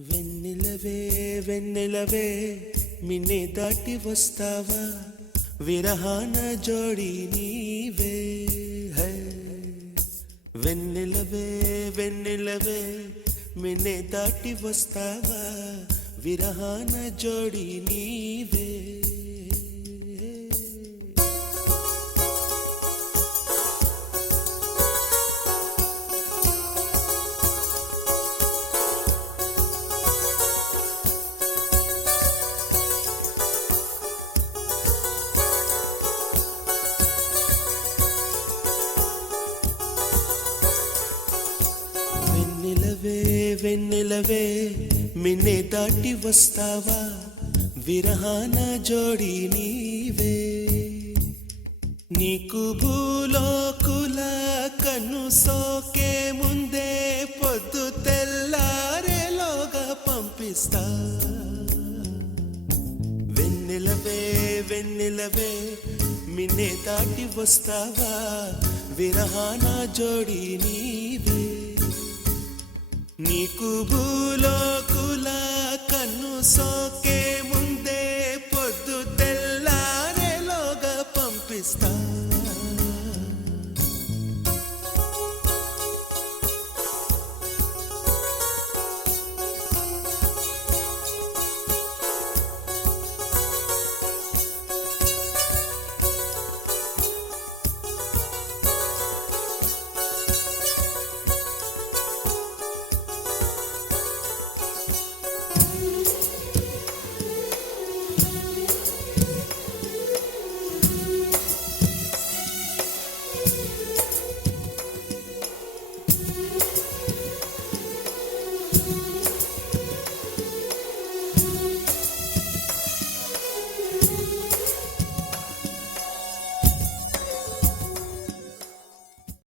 వెన్నెలవే వెన్నెలవే మిన్నే దాటి వస్తావా? విరహాన జోడి నీవే హై. వెన్నెలవే వెన్నెలవే మిన్నే దాటి వస్తావా? విరహాన జోడి నీవే. వెన్నెలవే మిన్నే దాటి వస్తావా? విరహాన జోడి నీవే. నీకు భూలోకుల కన్ను సోకే ముందే పొద్దు తెల్లారేలోగా పంపిస్తా. వెన్నెలవే వెన్నెలవే మిన్నే దాటి వస్తావా? విరహాన జోడి నీవే. సోకే ముందే పొద్దు తెల్లారేలోగా పంపిస్తా.